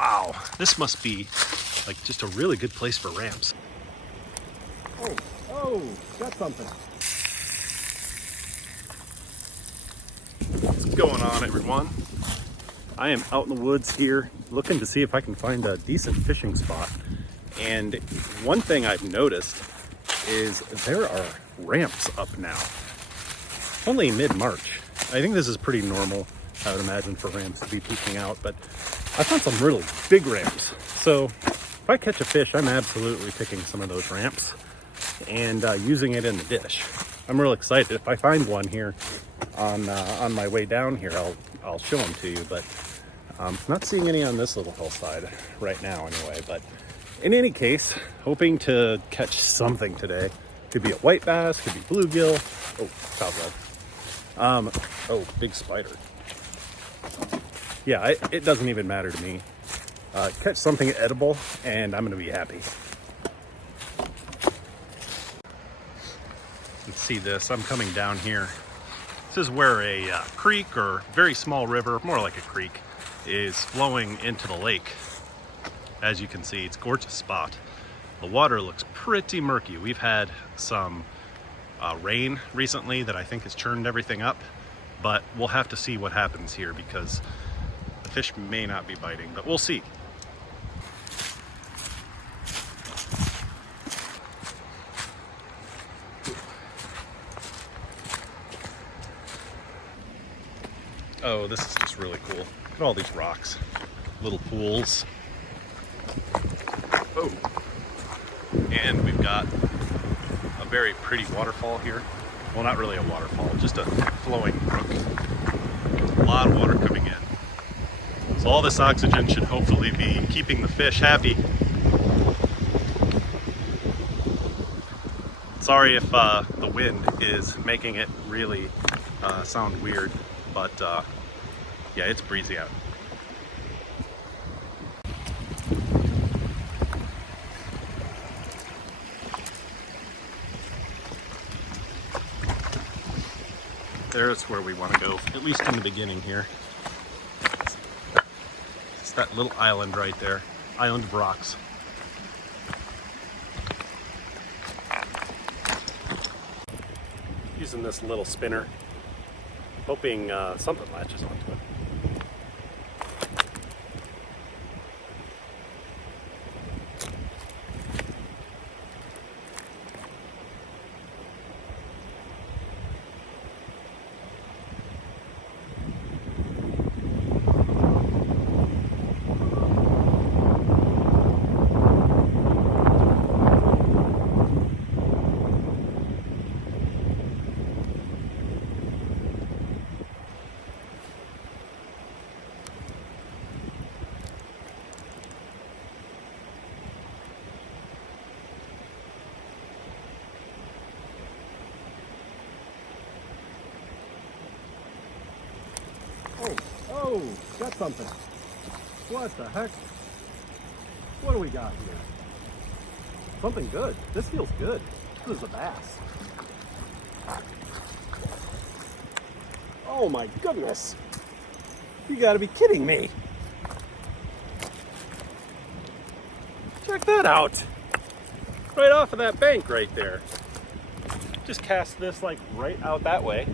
Wow, this must be like just a really good place for ramps. Oh, got something. What's going on, everyone? I am out in the woods here looking to see if I can find a decent fishing spot. And one thing I've noticed is there are ramps up now. Only mid-March. I think this is pretty normal, I would imagine, for ramps to be peeking out, but I found some really big ramps. So if I catch a fish, I'm absolutely picking some of those ramps and using it in the dish. I'm real excited. If I find one here on my way down here, I'll show them to you, but not seeing any on this little hillside right now anyway. But in any case, hoping to catch something today. Could be a white bass, could be bluegill. Oh, cobweb. Oh, big spider. Yeah, it doesn't even matter to me. Catch something edible and I'm gonna be happy. You can see this, I'm coming down here. This is where a creek or very small river, more like a creek, is flowing into the lake. As you can see, it's a gorgeous spot. The water looks pretty murky. We've had some rain recently that I think has churned everything up, but we'll have to see what happens here because the fish may not be biting, but we'll see. Oh, this is just really cool. Look at all these rocks, little pools. Oh, and we've got a very pretty waterfall here. Well, not really a waterfall, just a flowing brook. A lot of water coming in. So all this oxygen should hopefully be keeping the fish happy. Sorry if the wind is making it really sound weird, but yeah, it's breezy out. There's where we want to go, at least in the beginning here. It's that little island right there, island of rocks. Using this little spinner, hoping something latches onto it. Oh, got something. What the heck? What do we got here? Something good. This feels good. This is a bass. Oh my goodness. You gotta be kidding me. Check that out. Right off of that bank right there. Just cast this like right out that way.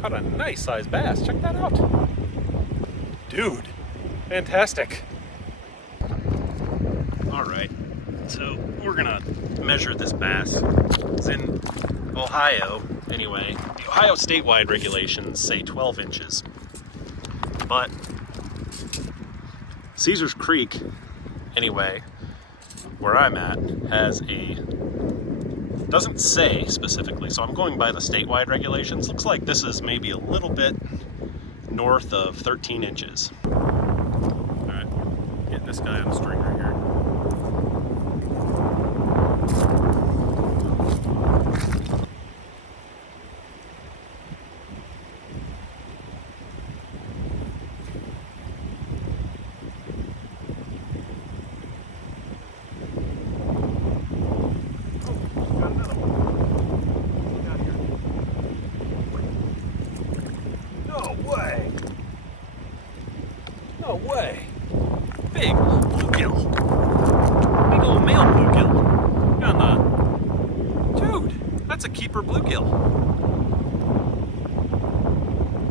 Caught a nice sized bass. Check that out. Dude, fantastic. All right, so we're gonna measure this bass. It's in Ohio, anyway. The Ohio statewide regulations say 12 inches, but Caesars Creek, anyway, where I'm at, has doesn't say specifically, so I'm going by the statewide regulations. Looks like this is maybe a little bit north of 13 inches. All right, get this guy on a string right here. big bluegill. Big old male bluegill. Dude, that's a keeper bluegill.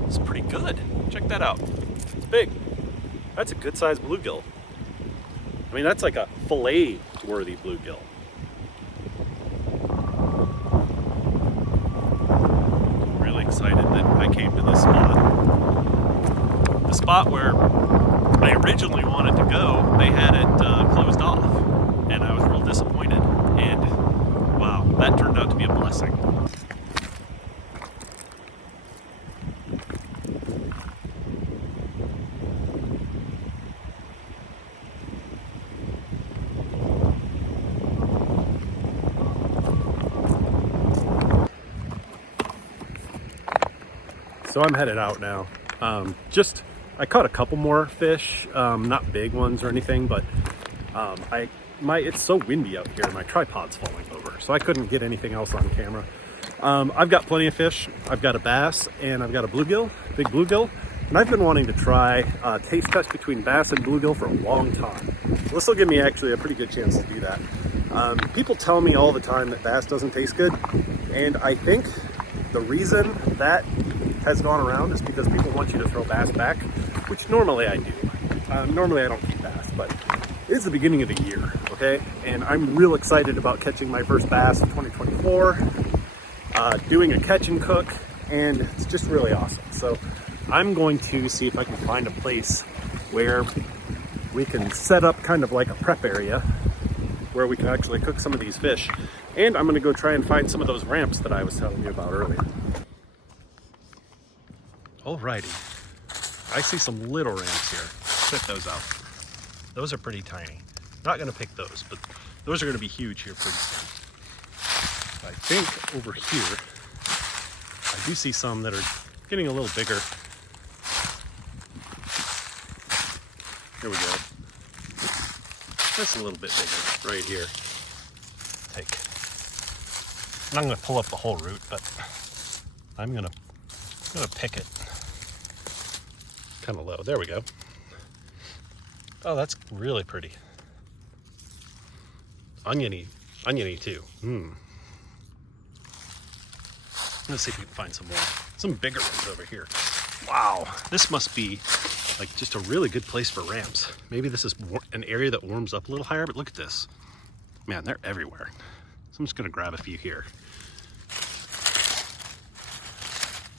It's pretty good. Check that out. It's big. That's a good sized bluegill. I mean, that's like a fillet worthy bluegill. I'm really excited that I came to this spot. The spot where I originally wanted to go, they had it closed off, and I was real disappointed. And wow, that turned out to be a blessing. So I'm headed out now. I caught a couple more fish, not big ones or anything, but it's so windy out here, my tripod's falling over, so I couldn't get anything else on camera. I've got plenty of fish. I've got a bass and I've got a bluegill, big bluegill, and I've been wanting to try a taste test between bass and bluegill for a long time. So this will give me actually a pretty good chance to do that. People tell me all the time that bass doesn't taste good, and I think the reason that has gone around is because people want you to throw bass back, which normally I do. Normally I don't keep bass, but it's the beginning of the year, okay? And I'm real excited about catching my first bass in 2024, doing a catch and cook, and it's just really awesome. So I'm going to see if I can find a place where we can set up kind of like a prep area where we can actually cook some of these fish. And I'm gonna go try and find some of those ramps that I was telling you about earlier. Alrighty, I see some little ramps here. Check those out. Those are pretty tiny. Not gonna pick those, but those are gonna be huge here pretty soon. I think over here, I do see some that are getting a little bigger. Here we go. That's a little bit bigger right here. I'm not gonna pull up the whole root, but I'm gonna pick it kind of low. There we go. Oh, that's really pretty. Oniony too. Let's see if we can find some more. Some bigger ones over here. Wow, this must be like just a really good place for ramps. Maybe this is an area that warms up a little higher, but look at this. Man, they're everywhere. So I'm just gonna grab a few here.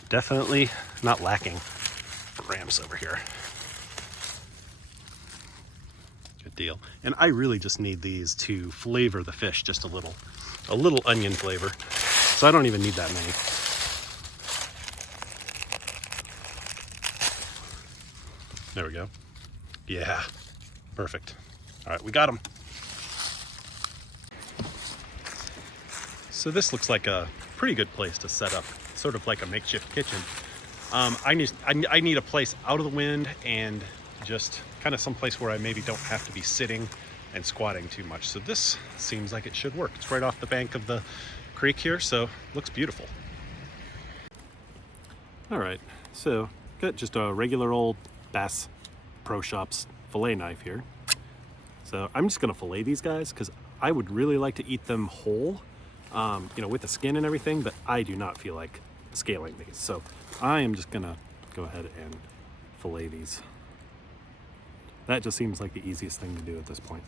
Definitely not lacking for ramps over here. Good deal. And I really just need these to flavor the fish just a little onion flavor. So I don't even need that many. There we go. Yeah, perfect. All right, we got them. So this looks like a pretty good place to set up, sort of like a makeshift kitchen. I need a place out of the wind and just kind of some place where I maybe don't have to be sitting and squatting too much. So this seems like it should work. It's right off the bank of the creek here, so looks beautiful. All right, so got just a regular old Bass Pro Shops fillet knife here. So I'm just gonna fillet these guys because I would really like to eat them whole, with the skin and everything, but I do not feel like scaling these. So I am just gonna go ahead and fillet these. That just seems like the easiest thing to do at this point.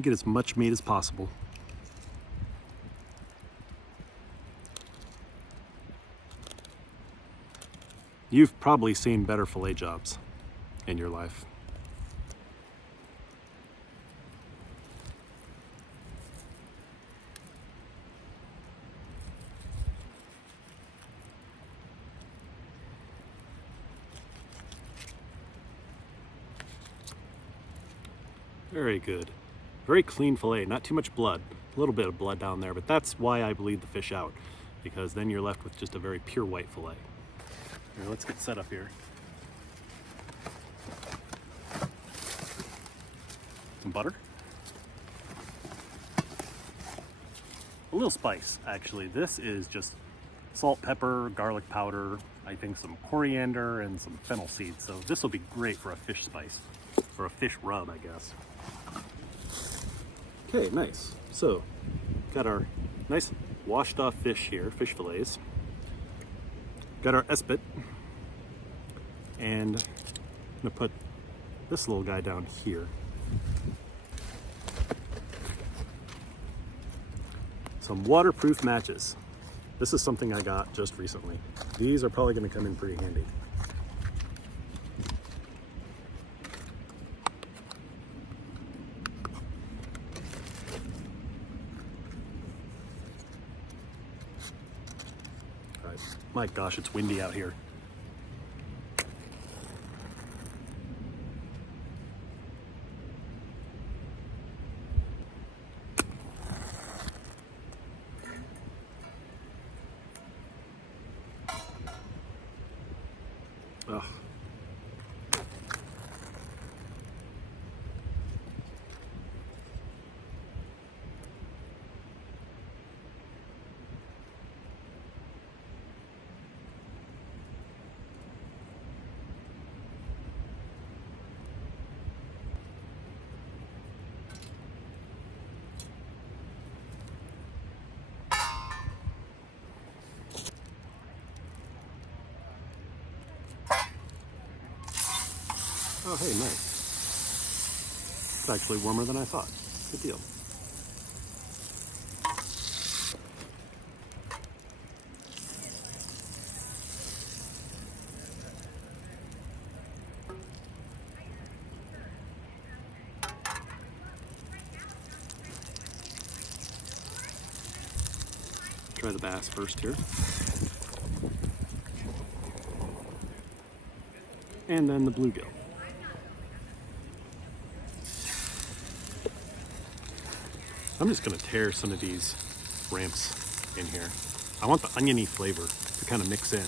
Get as much meat as possible. You've probably seen better fillet jobs in your life. Very good. Very clean fillet, not too much blood. A little bit of blood down there, but that's why I bleed the fish out, because then you're left with just a very pure white fillet. Here, let's get set up here. some butter. A little spice, actually. This is just salt, pepper, garlic powder, I think some coriander and some fennel seeds. So this will be great for a fish spice, or a fish rub, I guess. Okay, nice. So, got our nice washed off fish here, fish fillets. Got our espit, and I'm gonna put this little guy down here. Some waterproof matches. This is something I got just recently. These are probably gonna come in pretty handy. All right. My gosh, it's windy out here. Ugh. Oh, hey, nice. It's actually warmer than I thought. Good deal. Try the bass first here. And then the bluegill. I'm just gonna tear some of these ramps in here. I want the oniony flavor to kind of mix in.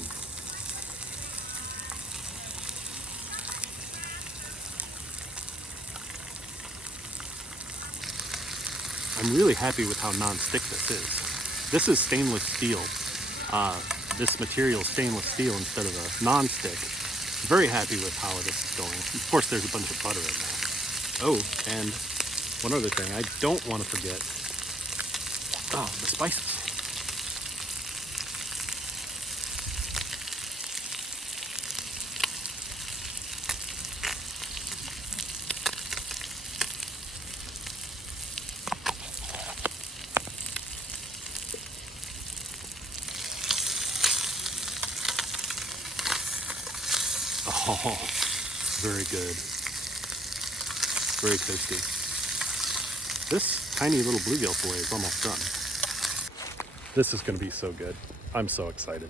I'm really happy with how non-stick this is. This is stainless steel. This material is stainless steel instead of a non-stick. Very happy with how this is going. Of course, there's a bunch of butter in there. Oh, and one other thing, I don't want to forget, the spices. Oh, very good. Very tasty. This tiny little bluegill fillet is almost done. This is going to be so good. I'm so excited.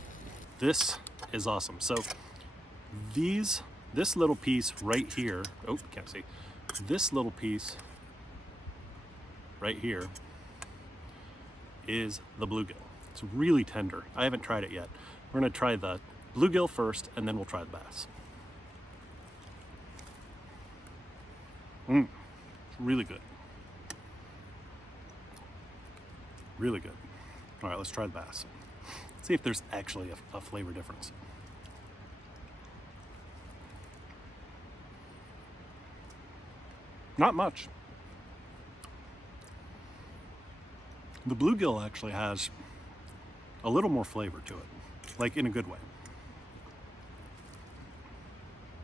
This is awesome. So this little piece right here, oh, can't see. This little piece right here is the bluegill. It's really tender. I haven't tried it yet. We're going to try the bluegill first, and then we'll try the bass. Really good. Really good. All right, let's try the bass. See if there's actually a flavor difference. Not much. The bluegill actually has a little more flavor to it, like in a good way.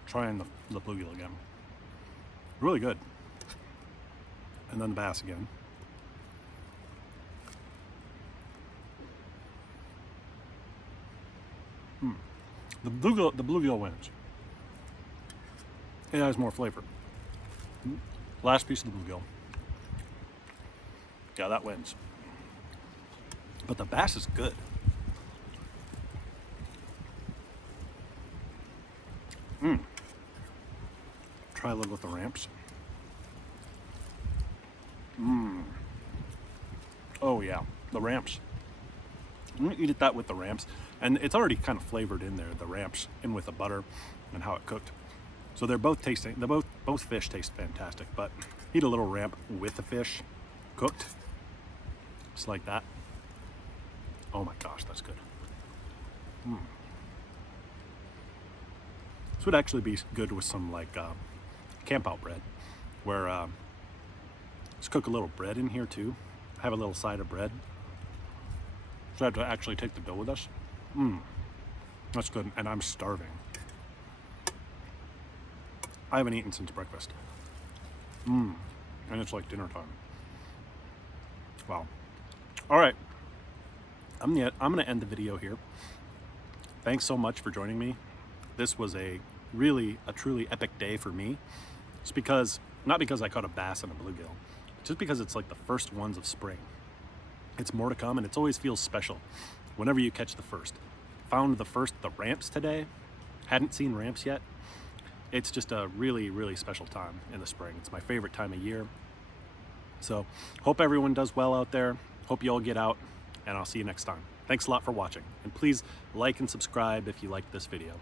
Trying the bluegill again. Really good. And then the bass again. The bluegill wins. It has more flavor. Last piece of the bluegill. Yeah, that wins. But the bass is good. Try a little with the ramps. Oh yeah, the ramps. I'm gonna eat that with the ramps. And it's already kind of flavored in there, the ramps, in with the butter and how it cooked. So they're both tasting, both fish taste fantastic, but eat a little ramp with the fish, cooked, just like that. Oh my gosh, that's good. This would actually be good with some like camp out bread, where let's cook a little bread in here too. Have a little side of bread. So I have to actually take the dough with us. That's good, and I'm starving. I haven't eaten since breakfast. And it's like dinner time. Wow. All right. I'm gonna end the video here. Thanks so much for joining me. This was a truly epic day for me. It's because, not because I caught a bass and a bluegill, just because it's like the first ones of spring. It's more to come, and it always feels special whenever you catch the first. Found the ramps today. Hadn't seen ramps yet. It's just a really special time in the spring. It's my favorite time of year. So hope everyone does well out there. Hope you all get out, and I'll see you next time. Thanks a lot for watching, and please like and subscribe if you liked this video.